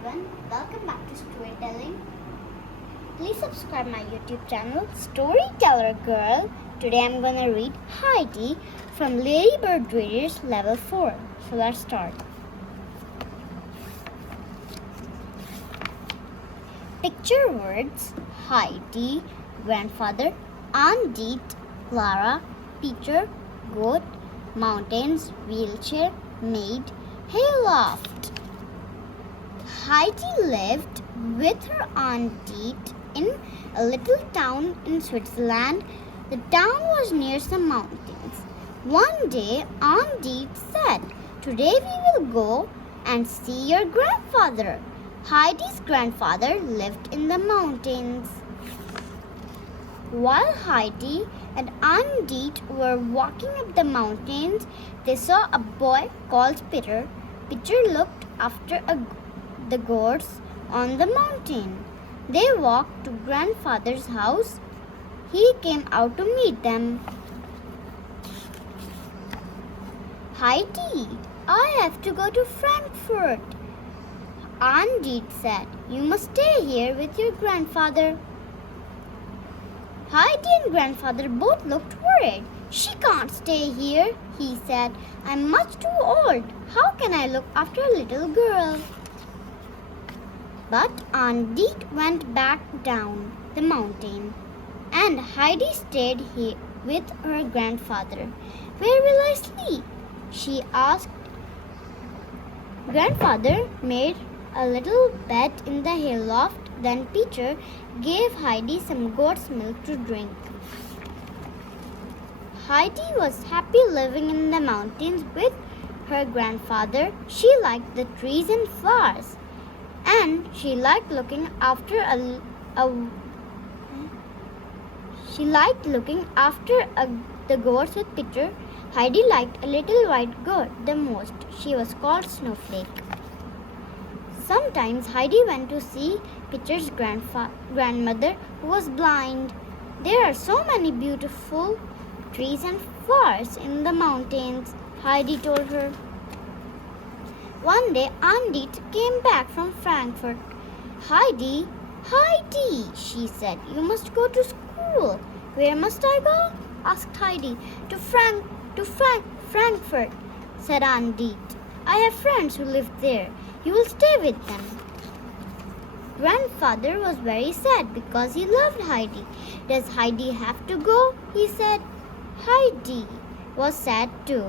everyone, welcome back to Storytelling. Please subscribe my YouTube channel, Storyteller Girl. Today I'm going to read Heidi from Ladybird Readers level 4. So let's start. Picture words: Heidi, grandfather, Aunt, Clara, Peter, goat, mountains, wheelchair, maid, hayloft. Heidi lived with her Aunt in a little town in Switzerland. The town was near some mountains. One day, Aunt said, "Today we will go and see your grandfather." Heidi's grandfather lived in the mountains. While Heidi and Aunt were walking up the mountains, they saw a boy called Peter. Peter looked after the goats on the mountain. They walked to grandfather's house. He came out to meet them. "Heidi, I have to go to Frankfurt." Aunt said, "You must stay here with your grandfather." Heidi and grandfather both looked worried. "She can't stay here," he said. "I'm much too old. How can I look after a little girl?" But Aunt went back down the mountain, and Heidi stayed here with her grandfather. "Where will I sleep?" she asked. Grandfather made a little bed in the hayloft. Then Peter gave Heidi some goat's milk to drink. Heidi was happy living in the mountains with her grandfather. She liked the trees and flowers, and she liked looking after the goats with Peter. Heidi liked a little white goat the most. She was called Snowflake. Sometimes Heidi went to see Peter's grandmother, who was blind. "There are so many beautiful trees and flowers in the mountains," Heidi told her. One day, Aunt came back from Frankfurt. Heidi, she said, "you must go to school." "Where must I go?" asked Heidi. To Frankfurt," said Aunt. "I have friends who live there. You will stay with them." Grandfather was very sad because he loved Heidi. "Does Heidi have to go?" he said. Heidi was sad too.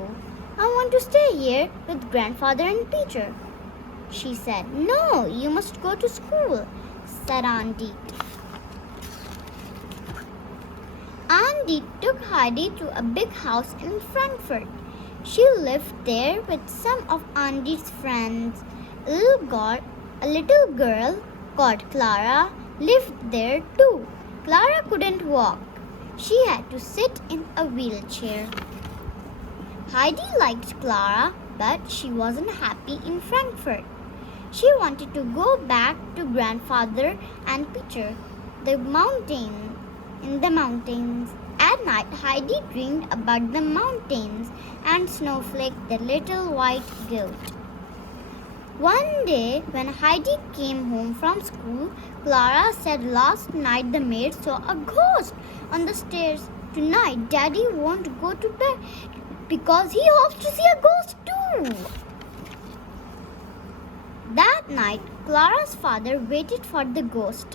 "I want to stay here with grandfather and Peter," she said. "No, you must go to school," said Aunt. Aunt took Heidi to a big house in Frankfurt. She lived there with some of Aunt's friends. A little girl called Clara lived there too. Clara couldn't walk. She had to sit in a wheelchair. Heidi liked Clara, but she wasn't happy in Frankfurt. She wanted to go back to grandfather and Peter, in the mountains. At night, Heidi dreamed about the mountains and Snowflake, the little white goat. One day, when Heidi came home from school, Clara said, "Last night the maid saw a ghost on the stairs. Tonight, Daddy won't go to bed because he hopes to see a ghost too." That night, Clara's father waited for the ghost.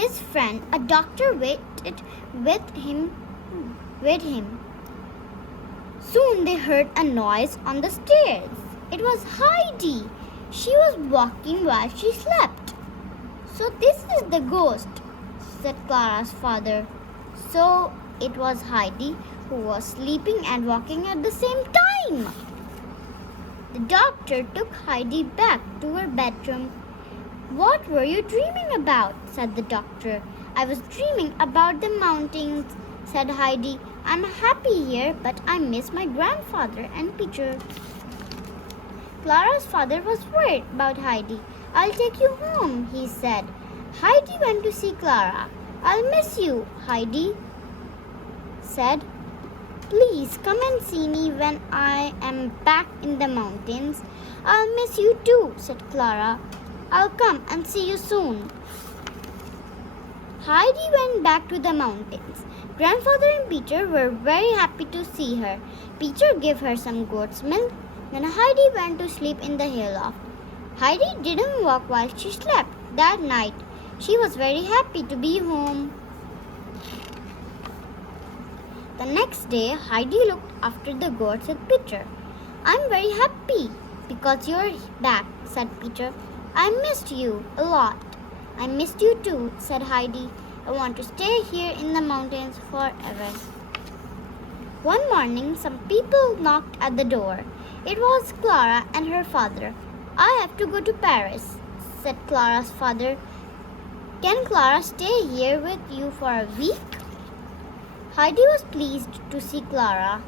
His friend, a doctor, waited with him. Soon they heard a noise on the stairs. It was Heidi. She was walking while she slept. "So this is the ghost," said Clara's father. So it was Heidi who was sleeping and walking at the same time. The doctor took Heidi back to her bedroom. "What were you dreaming about?" said the doctor. "I was dreaming about the mountains," said Heidi. "I'm happy here, but I miss my grandfather and Peter." Clara's father was worried about Heidi. "I'll take you home," he said. Heidi went to see Clara. "I'll miss you," Heidi said. "Please come and see me when I am back in the mountains." "I'll miss you too," said Clara. I'll come and see you soon. Heidi went back to the mountains. Grandfather and Peter were very happy to see her. Peter gave her some goat's milk. Then Heidi went to sleep in the hayloft. Heidi didn't walk while she slept. That night, she was very happy to be home. The next day, Heidi looked after the goats with Peter. I'm very happy because you're back, said Peter. I missed you a lot. I missed you too, said Heidi. I want to stay here in the mountains forever. One morning, some people knocked at the door. It was Clara and her father. I have to go to Paris, said Clara's father. Can Clara stay here with you for a week? Heidi was pleased to see Clara.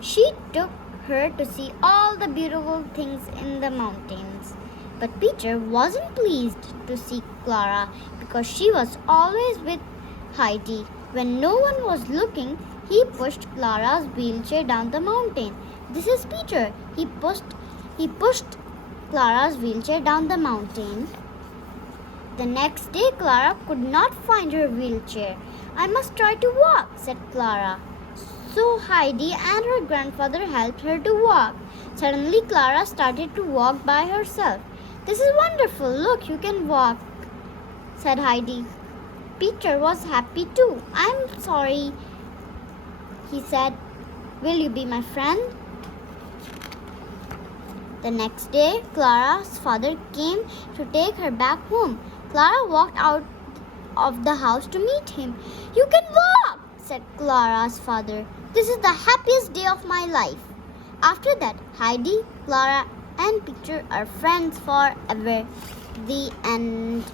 She took her to see all the beautiful things in the mountains. But Peter wasn't pleased to see Clara because she was always with Heidi. When no one was looking, he pushed Clara's wheelchair down the mountain. This is Peter. He pushed Clara's wheelchair down the mountain. The next day, Clara could not find her wheelchair. I must try to walk, said Clara. So Heidi and her grandfather helped her to walk. Suddenly, Clara started to walk by herself. This is wonderful. Look, you can walk, said Heidi. Peter was happy too. I'm sorry, he said. Will you be my friend? The next day, Clara's father came to take her back home. Clara walked out of the house to meet him. You can walk, said Clara's father. This is the happiest day of my life. After that, Heidi, Clara, and Peter are friends forever. The end.